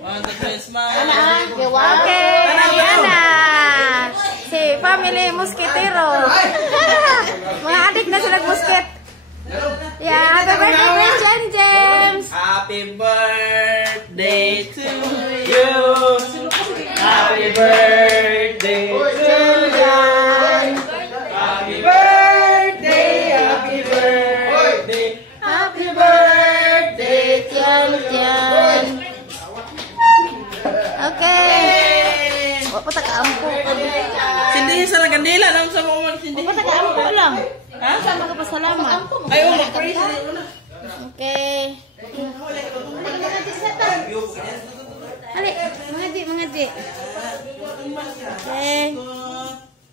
Untuk Christmas. Oke, Diana. Si family musketero. Mga adik na sila musket. Ya, happy birthday, Prince James. Happy birthday to you. Happy birthday to you. Happy birthday, happy birthday. Happy birthday, Jan. Oke. Apa tak ampu? Sindi sa kandila nang sa mo sindi. Apa tak ampu lang? Ha? Sama ka pasalamat. Ayo, praise. Oke. Ali, mengaji. Oke.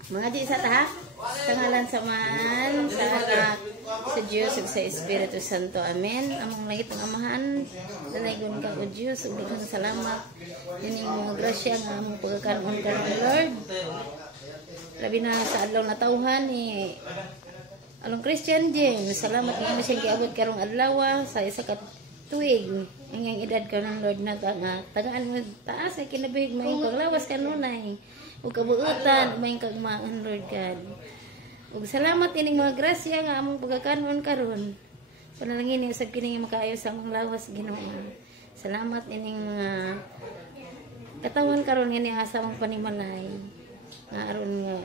Mengaji sa ta. Sa ngalan sa Man, sa Anak, sa Diyos, ug sa Espiritu Santo. Amen. Among langit ng Amahan, dalagon ka o Diyos, ug daghang salamat. Dining mga grasya nga among pagkakaroon ka ng Lord. Labi na sa adlaw na tawhan ni Along Christian James. Salamat nga mo siyang giabot karong adlaw sa isa ka tuig. Ang edad ka ng Lord na tagaan mo taas ay kinabihig may paglawas kanunay. Ug kabuutan may kagmaan Lord God. Ug salamat ining mga grasya nga among pagkakaroon karon. Panalangin ni usab kini makaayo sa among lawas Ginoo. Salamat ining mga katawan karon nga ni asa among panimalay. Nga aron nga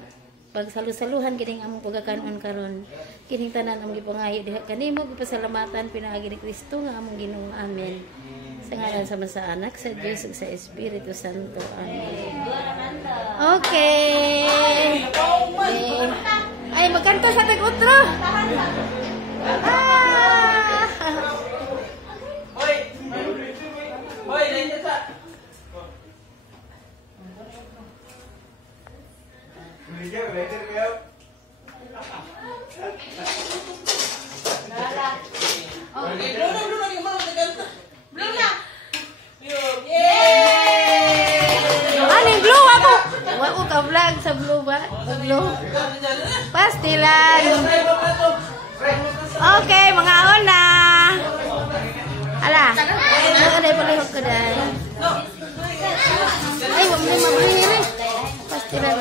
pagsalusaluhan kining among pagkakaroon karon. Kining tanan among gipangayo diha kanimo gipasalamatan pinaagi ni Kristo nga among Ginoo. Amen. Sa ngalan sa Anak, sa Diyos, ug sa Espiritu Santo. Amen. Okay. Ay, magkanto sa tag-utro. Hoy, nandiyan sa. Aning blue ako. Wako ka vlog sa blue ba? Blue. Pastilan. Okay, mga una. Ala. Ada palihog ka dai. Ay, wag mo mabili ni. Pastilan.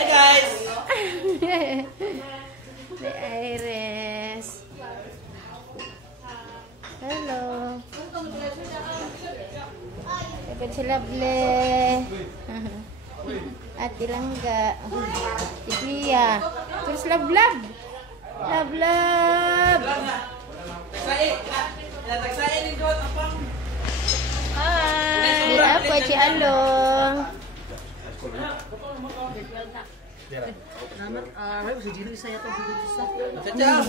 Hi guys. The Iris. Hello. Dapat si Lovely. Ate Langga. Si Pia. Terus Love. Tagsay ni Dot apang. Hi. Di apa Ci Along? Selamat, bisa jadi saya tuh bisa. Ciao.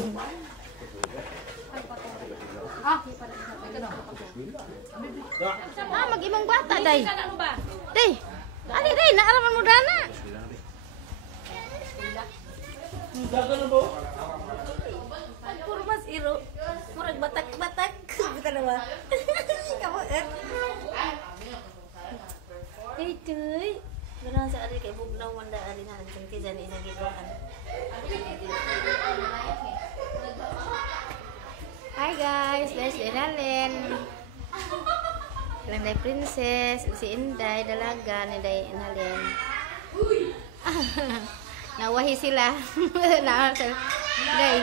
Mag-imong bata, day. Day, ali, day, naaraman mo dana. Dagan na bo. Pagpurmas, iro. Murag batak-batak. Kita na ba? Kamu, Hey, cuy. Ganang sa ari kay bugnaw man da ari na ang tijan ina gituan. Hi guys, there's Inalin. Lang day princess, si Inday dalaga ni day Inalin. Nawahi sila. Day.